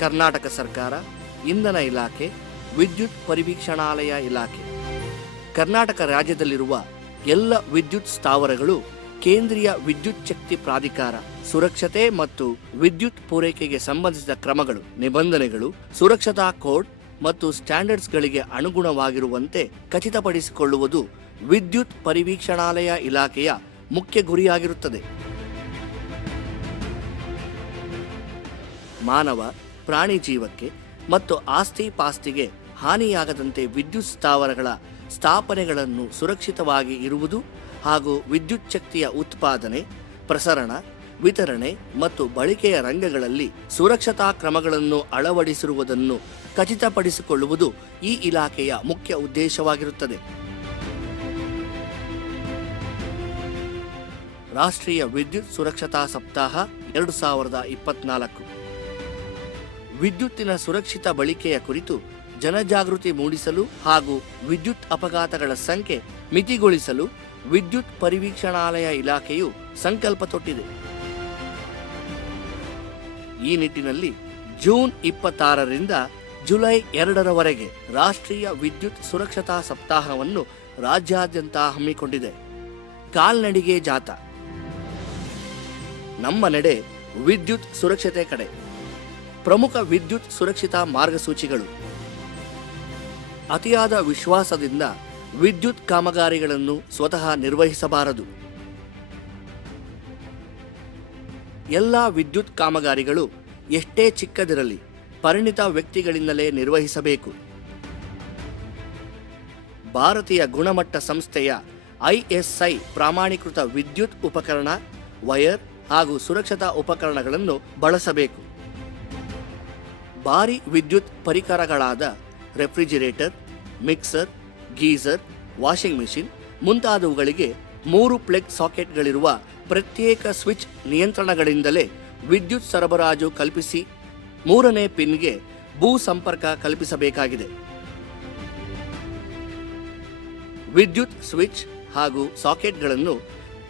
ಕರ್ನಾಟಕ ಸರ್ಕಾರ, ಇಂಧನ ಇಲಾಖೆ, ವಿದ್ಯುತ್ ಪರಿವೀಕ್ಷಣಾಲಯ ಇಲಾಖೆ. ಕರ್ನಾಟಕ ರಾಜ್ಯದಲ್ಲಿರುವ ಎಲ್ಲ ವಿದ್ಯುತ್ ಸ್ಥಾವರಗಳು ಕೇಂದ್ರೀಯ ವಿದ್ಯುತ್ ಶಕ್ತಿ ಪ್ರಾಧಿಕಾರ ಸುರಕ್ಷತೆ ಮತ್ತು ವಿದ್ಯುತ್ ಪೂರೈಕೆಗೆ ಸಂಬಂಧಿಸಿದ ಕ್ರಮಗಳು, ನಿಬಂಧನೆಗಳು, ಸುರಕ್ಷತಾ ಕೋಡ್ ಮತ್ತು ಸ್ಟ್ಯಾಂಡರ್ಡ್ಸ್ಗಳಿಗೆ ಅನುಗುಣವಾಗಿರುವಂತೆ ಖಚಿತಪಡಿಸಿಕೊಳ್ಳುವುದು ವಿದ್ಯುತ್ ಪರಿವೀಕ್ಷಣಾಲಯ ಇಲಾಖೆಯ ಮುಖ್ಯ ಗುರಿಯಾಗಿರುತ್ತದೆ. ಮಾನವ, ಪ್ರಾಣಿ ಜೀವಕ್ಕೆ ಮತ್ತು ಆಸ್ತಿ ಪಾಸ್ತಿಗೆ ಹಾನಿಯಾಗದಂತೆ ವಿದ್ಯುತ್ ಸ್ಥಾವರಗಳ ಸ್ಥಾಪನೆಗಳನ್ನು ಸುರಕ್ಷಿತವಾಗಿ ಇರುವುದು ಹಾಗೂ ವಿದ್ಯುತ್ ಶಕ್ತಿಯ ಉತ್ಪಾದನೆ, ಪ್ರಸರಣ, ವಿತರಣೆ ಮತ್ತು ಬಳಕೆಯ ರಂಗಗಳಲ್ಲಿ ಸುರಕ್ಷತಾ ಕ್ರಮಗಳನ್ನು ಅಳವಡಿಸಿರುವುದನ್ನು ಖಚಿತಪಡಿಸಿಕೊಳ್ಳುವುದು ಈ ಇಲಾಖೆಯ ಮುಖ್ಯ ಉದ್ದೇಶವಾಗಿರುತ್ತದೆ. ರಾಷ್ಟ್ರೀಯ ವಿದ್ಯುತ್ ಸುರಕ್ಷತಾ ಸಪ್ತಾಹ 2024 ವಿದ್ಯುತ್ತಿನ ಸುರಕ್ಷಿತ ಬಳಕೆಯ ಕುರಿತು ಜನಜಾಗೃತಿ ಮೂಡಿಸಲು ಹಾಗೂ ವಿದ್ಯುತ್ ಅಪಘಾತಗಳ ಸಂಖ್ಯೆ ಮಿತಿಗೊಳಿಸಲು ವಿದ್ಯುತ್ ಪರಿವೀಕ್ಷಣಾಲಯ ಇಲಾಖೆಯು ಸಂಕಲ್ಪ ತೊಟ್ಟಿದೆ. ಈ ನಿಟ್ಟಿನಲ್ಲಿ ಜೂನ್ 26ರಿಂದ ಜುಲೈ 2ರವರೆಗೆ ರಾಷ್ಟ್ರೀಯ ವಿದ್ಯುತ್ ಸುರಕ್ಷತಾ ಸಪ್ತಾಹವನ್ನು ರಾಜ್ಯಾದ್ಯಂತ ಹಮ್ಮಿಕೊಂಡಿದೆ. ಕಾಲ್ನಡಿಗೆ ಜಾಥಾ, ನಮ್ಮ ನಡೆ ವಿದ್ಯುತ್ ಸುರಕ್ಷತೆ ಕಡೆ. ಪ್ರಮುಖ ವಿದ್ಯುತ್ ಸುರಕ್ಷತಾ ಮಾರ್ಗಸೂಚಿಗಳು. ಅತಿಯಾದ ವಿಶ್ವಾಸದಿಂದ ವಿದ್ಯುತ್ ಕಾಮಗಾರಿಗಳನ್ನು ಸ್ವತಃ ನಿರ್ವಹಿಸಬಾರದು. ಎಲ್ಲ ವಿದ್ಯುತ್ ಕಾಮಗಾರಿಗಳು ಎಷ್ಟೇ ಚಿಕ್ಕದಿರಲಿ ಪರಿಣಿತ ವ್ಯಕ್ತಿಗಳಿಂದಲೇ ನಿರ್ವಹಿಸಬೇಕು. ಭಾರತೀಯ ಗುಣಮಟ್ಟ ಸಂಸ್ಥೆಯ ISI ಪ್ರಾಮಾಣೀಕೃತ ವಿದ್ಯುತ್ ಉಪಕರಣ, ವೈರ್ ಹಾಗೂ ಸುರಕ್ಷತಾ ಉಪಕರಣಗಳನ್ನು ಬಳಸಬೇಕು. ಭಾರಿ ವಿದ್ಯುತ್ ಪರಿಕರಗಳಾದ refrigerator, mixer, geyser, washing machine ಮುಂತಾದವುಗಳಿಗೆ 3 ಪ್ಲಗ್ ಸಾಕೆಟ್ಗಳಿರುವ ಪ್ರತ್ಯೇಕ ಸ್ವಿಚ್ ನಿಯಂತ್ರಣಗಳಿಂದಲೇ ವಿದ್ಯುತ್ ಸರಬರಾಜು ಕಲ್ಪಿಸಿ 3ನೇ ಪಿನ್ಗೆ ಭೂ ಸಂಪರ್ಕ ಕಲ್ಪಿಸಬೇಕಾಗಿದೆ. ವಿದ್ಯುತ್ ಸ್ವಿಚ್ ಹಾಗೂ ಸಾಕೆಟ್ಗಳನ್ನು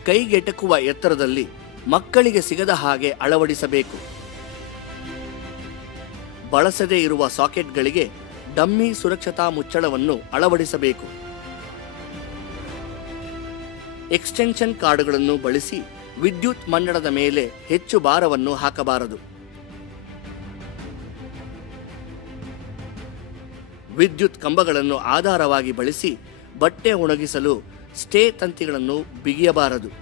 ಕೈಗೆಟಕುವ ಎತ್ತರದಲ್ಲಿ ಮಕ್ಕಳಿಗೆ ಸಿಗದ ಹಾಗೆ ಅಳವಡಿಸಬೇಕು. ಬಳಸದೇ ಇರುವ ಸಾಕೆಟ್ಗಳಿಗೆ ಡಮ್ಮಿ ಸುರಕ್ಷತಾ ಮುಚ್ಚಳವನ್ನು ಅಳವಡಿಸಬೇಕು. ಎಕ್ಸ್ಟೆನ್ಷನ್ ಕಾರ್ಡ್ಗಳನ್ನು ಬಳಸಿ ವಿದ್ಯುತ್ ಮಂಡಳದ ಮೇಲೆ ಹೆಚ್ಚು ಭಾರವನ್ನು ಹಾಕಬಾರದು. ವಿದ್ಯುತ್ ಕಂಬಗಳನ್ನು ಆಧಾರವಾಗಿ ಬಳಸಿ ಬಟ್ಟೆ ಒಣಗಿಸಲು ಸ್ಟೇ ತಂತಿಗಳನ್ನು ಬಿಗಿಯಬಾರದು.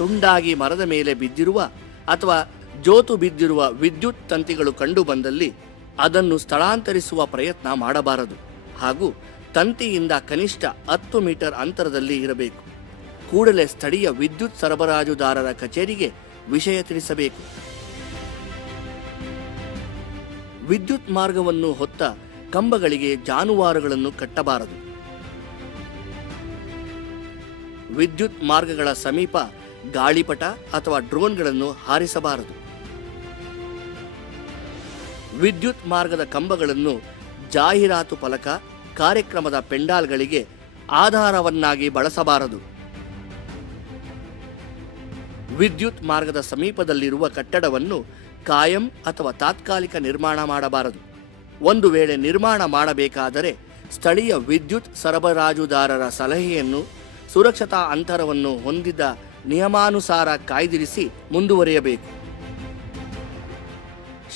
ತುಂಡಾಗಿ ಮರದ ಮೇಲೆ ಬಿದ್ದಿರುವ ಅಥವಾ ಜೋತು ಬಿದ್ದಿರುವ ವಿದ್ಯುತ್ ತಂತಿಗಳು ಕಂಡು ಬಂದಲ್ಲಿ ಅದನ್ನು ಸ್ಥಳಾಂತರಿಸುವ ಪ್ರಯತ್ನ ಮಾಡಬಾರದು ಹಾಗೂ ತಂತಿಯಿಂದ ಕನಿಷ್ಠ 10 ಮೀಟರ್ ಅಂತರದಲ್ಲಿ ಇರಬೇಕು. ಕೂಡಲೇ ಸ್ಥಳೀಯ ವಿದ್ಯುತ್ ಸರಬರಾಜುದಾರರ ಕಚೇರಿಗೆ ವಿಷಯ ತಿಳಿಸಬೇಕು. ವಿದ್ಯುತ್ ಮಾರ್ಗವನ್ನು ಹೊತ್ತ ಕಂಬಗಳಿಗೆ ಜಾನುವಾರುಗಳನ್ನು ಕಟ್ಟಬಾರದು. ವಿದ್ಯುತ್ ಮಾರ್ಗಗಳ ಸಮೀಪ ಗಾಳಿಪಟ ಅಥವಾ ಡ್ರೋನ್ಗಳನ್ನು ಹಾರಿಸಬಾರದು. ವಿದ್ಯುತ್ ಮಾರ್ಗದ ಕಂಬಗಳನ್ನು ಜಾಹೀರಾತು ಫಲಕ, ಕಾರ್ಯಕ್ರಮದ ಪೆಂಡಾಲ್ಗಳಿಗೆ ಆಧಾರವನ್ನಾಗಿ ಬಳಸಬಾರದು. ವಿದ್ಯುತ್ ಮಾರ್ಗದ ಸಮೀಪದಲ್ಲಿರುವ ಕಟ್ಟಡವನ್ನು ಕಾಯಂ ಅಥವಾ ತಾತ್ಕಾಲಿಕ ನಿರ್ಮಾಣ ಮಾಡಬಾರದು. ಒಂದು ವೇಳೆ ನಿರ್ಮಾಣ ಮಾಡಬೇಕಾದರೆ ಸ್ಥಳೀಯ ವಿದ್ಯುತ್ ಸರಬರಾಜುದಾರರ ಸಲಹೆಯನ್ನು ಸುರಕ್ಷತಾ ಅಂತರವನ್ನು ಹೊಂದಿದ ನಿಯಮಾನುಸಾರ ಕಾಯ್ದಿರಿಸಿ ಮುಂದುವರಿಯಬೇಕು.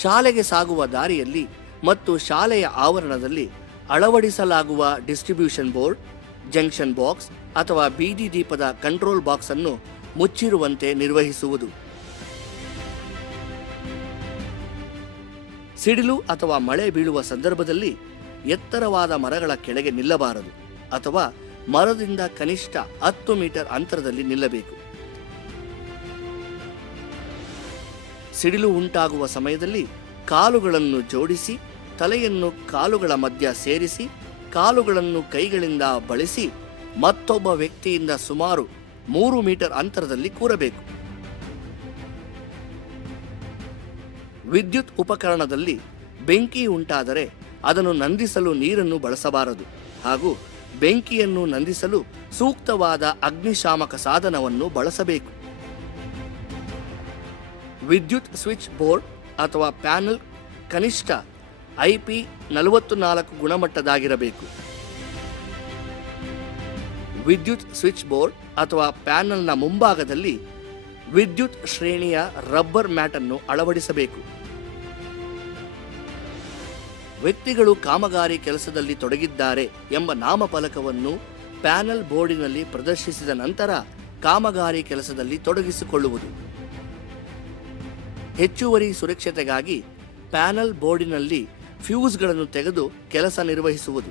ಶಾಲೆಗೆ ಸಾಗುವ ದಾರಿಯಲ್ಲಿ ಮತ್ತು ಶಾಲೆಯ ಆವರಣದಲ್ಲಿ ಅಳವಡಿಸಲಾಗುವ ಡಿಸ್ಟ್ರಿಬ್ಯೂಷನ್ ಬೋರ್ಡ್, ಜಂಕ್ಷನ್ ಬಾಕ್ಸ್ ಅಥವಾ ಬೀದಿ ದೀಪದ ಕಂಟ್ರೋಲ್ ಬಾಕ್ಸ್ ಅನ್ನು ಮುಚ್ಚಿರುವಂತೆ ನಿರ್ವಹಿಸುವುದು. ಸಿಡಿಲು ಅಥವಾ ಮಳೆ ಬೀಳುವ ಸಂದರ್ಭದಲ್ಲಿ ಎತ್ತರವಾದ ಮರಗಳ ಕೆಳಗೆ ನಿಲ್ಲಬಾರದು ಅಥವಾ ಮರದಿಂದ ಕನಿಷ್ಠ 10 ಮೀಟರ್ ಅಂತರದಲ್ಲಿ ನಿಲ್ಲಬೇಕು. ಸಿಡಿಲು ಉಂಟಾಗುವ ಸಮಯದಲ್ಲಿ ಕಾಲುಗಳನ್ನು ಜೋಡಿಸಿ ತಲೆಯನ್ನು ಕಾಲುಗಳ ಮಧ್ಯ ಸೇರಿಸಿ ಕಾಲುಗಳನ್ನು ಕೈಗಳಿಂದ ಬಳಸಿ ಮತ್ತೊಬ್ಬ ವ್ಯಕ್ತಿಯಿಂದ ಸುಮಾರು 3 ಮೀಟರ್ ಅಂತರದಲ್ಲಿ ಕೂರಬೇಕು. ವಿದ್ಯುತ್ ಉಪಕರಣದಲ್ಲಿ ಬೆಂಕಿ ಉಂಟಾದರೆ ಅದನ್ನು ನಂದಿಸಲು ನೀರನ್ನು ಬಳಸಬಾರದು ಹಾಗೂ ಬೆಂಕಿಯನ್ನು ನಂದಿಸಲು ಸೂಕ್ತವಾದ ಅಗ್ನಿಶಾಮಕ ಸಾಧನವನ್ನು ಬಳಸಬೇಕು. ವಿದ್ಯುತ್ ಸ್ವಿಚ್ ಬೋರ್ಡ್ ಅಥವಾ ಪ್ಯಾನೆಲ್ ಕನಿಷ್ಠ IP44 ಗುಣಮಟ್ಟದಾಗಿರಬೇಕು. ವಿದ್ಯುತ್ ಸ್ವಿಚ್ ಬೋರ್ಡ್ ಅಥವಾ ಪ್ಯಾನೆಲ್ನ ಮುಂಭಾಗದಲ್ಲಿ ವಿದ್ಯುತ್ ಶ್ರೇಣಿಯ ರಬ್ಬರ್ ಮ್ಯಾಟ್ ಅನ್ನು ಅಳವಡಿಸಬೇಕು. ವ್ಯಕ್ತಿಗಳು ಕಾಮಗಾರಿ ಕೆಲಸದಲ್ಲಿ ತೊಡಗಿದ್ದಾರೆ ಎಂಬ ನಾಮಫಲಕವನ್ನು ಪ್ಯಾನೆಲ್ ಬೋರ್ಡಿನಲ್ಲಿ ಪ್ರದರ್ಶಿಸಿದ ನಂತರ ಕಾಮಗಾರಿ ಕೆಲಸದಲ್ಲಿ ತೊಡಗಿಸಿಕೊಳ್ಳುವುದು. ಹೆಚ್ಚುವರಿ ಸುರಕ್ಷತೆಗಾಗಿ ಪ್ಯಾನೆಲ್ ಬೋರ್ಡಿನಲ್ಲಿ ಫ್ಯೂಸ್ಗಳನ್ನು ತೆಗೆದು ಕೆಲಸ ನಿರ್ವಹಿಸುವುದು.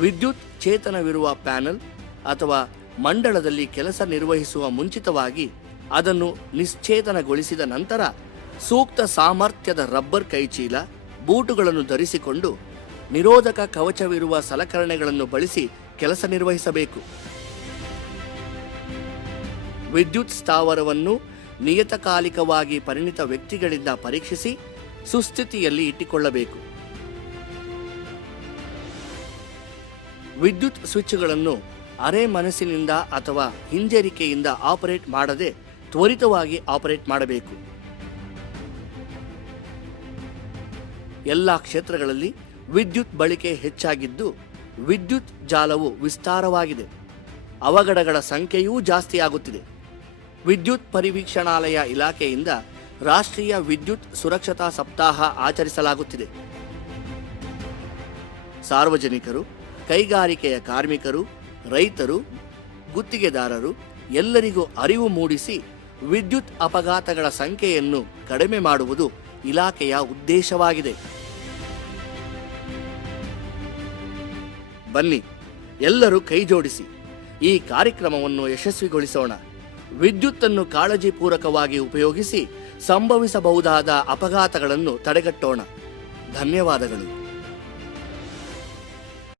ವಿದ್ಯುತ್ ಚೇತನವಿರುವ ಪ್ಯಾನೆಲ್ ಅಥವಾ ಮಂಡಳದಲ್ಲಿ ಕೆಲಸ ನಿರ್ವಹಿಸುವ ಮುಂಚಿತವಾಗಿ ಅದನ್ನು ನಿಶ್ಚೇತನಗೊಳಿಸಿದ ನಂತರ ಸೂಕ್ತ ಸಾಮರ್ಥ್ಯದ ರಬ್ಬರ್ ಕೈಚೀಲ, ಬೂಟುಗಳನ್ನು ಧರಿಸಿಕೊಂಡು ನಿರೋಧಕ ಕವಚವಿರುವ ಸಲಕರಣೆಗಳನ್ನು ಬಳಸಿ ಕೆಲಸ ನಿರ್ವಹಿಸಬೇಕು. ವಿದ್ಯುತ್ ಸ್ಥಾವರವನ್ನು ನಿಯತಕಾಲಿಕವಾಗಿ ಪರಿಣಿತ ವ್ಯಕ್ತಿಗಳಿಂದ ಪರೀಕ್ಷಿಸಿ ಸುಸ್ಥಿತಿಯಲ್ಲಿ ಇಟ್ಟುಕೊಳ್ಳಬೇಕು. ವಿದ್ಯುತ್ ಸ್ವಿಚ್ಗಳನ್ನು ಅರೆ ಮನಸ್ಸಿನಿಂದ ಅಥವಾ ಹಿಂಜರಿಕೆಯಿಂದ ಆಪರೇಟ್ ಮಾಡದೆ ತ್ವರಿತವಾಗಿ ಆಪರೇಟ್ ಮಾಡಬೇಕು. ಎಲ್ಲ ಕ್ಷೇತ್ರಗಳಲ್ಲಿ ವಿದ್ಯುತ್ ಬಳಕೆ ಹೆಚ್ಚಾಗಿದ್ದು ವಿದ್ಯುತ್ ಜಾಲವು ವಿಸ್ತಾರವಾಗಿದೆ. ಅವಘಡಗಳ ಸಂಖ್ಯೆಯೂ ಜಾಸ್ತಿಯಾಗುತ್ತಿದೆ. ವಿದ್ಯುತ್ ಪರಿವೀಕ್ಷಣಾಲಯ ಇಲಾಖೆಯಿಂದ ರಾಷ್ಟ್ರೀಯ ವಿದ್ಯುತ್ ಸುರಕ್ಷತಾ ಸಪ್ತಾಹ ಆಚರಿಸಲಾಗುತ್ತಿದೆ. ಸಾರ್ವಜನಿಕರು, ಕೈಗಾರಿಕೆಯ ಕಾರ್ಮಿಕರು, ರೈತರು, ಗುತ್ತಿಗೆದಾರರು ಎಲ್ಲರಿಗೂ ಅರಿವು ಮೂಡಿಸಿ ವಿದ್ಯುತ್ ಅಪಘಾತಗಳ ಸಂಖ್ಯೆಯನ್ನು ಕಡಿಮೆ ಮಾಡುವುದು ಇಲಾಖೆಯ ಉದ್ದೇಶವಾಗಿದೆ. ಬನ್ನಿ, ಎಲ್ಲರೂ ಕೈಜೋಡಿಸಿ ಈ ಕಾರ್ಯಕ್ರಮವನ್ನು ಯಶಸ್ವಿಗೊಳಿಸೋಣ. ವಿದ್ಯುತ್ತನ್ನು ಕಾಳಜಿಪೂರ್ವಕವಾಗಿ ಉಪಯೋಗಿಸಿ ಸಂಭವಿಸಬಹುದಾದ ಅಪಘಾತಗಳನ್ನು ತಡೆಗಟ್ಟೋಣ. ಧನ್ಯವಾದಗಳು.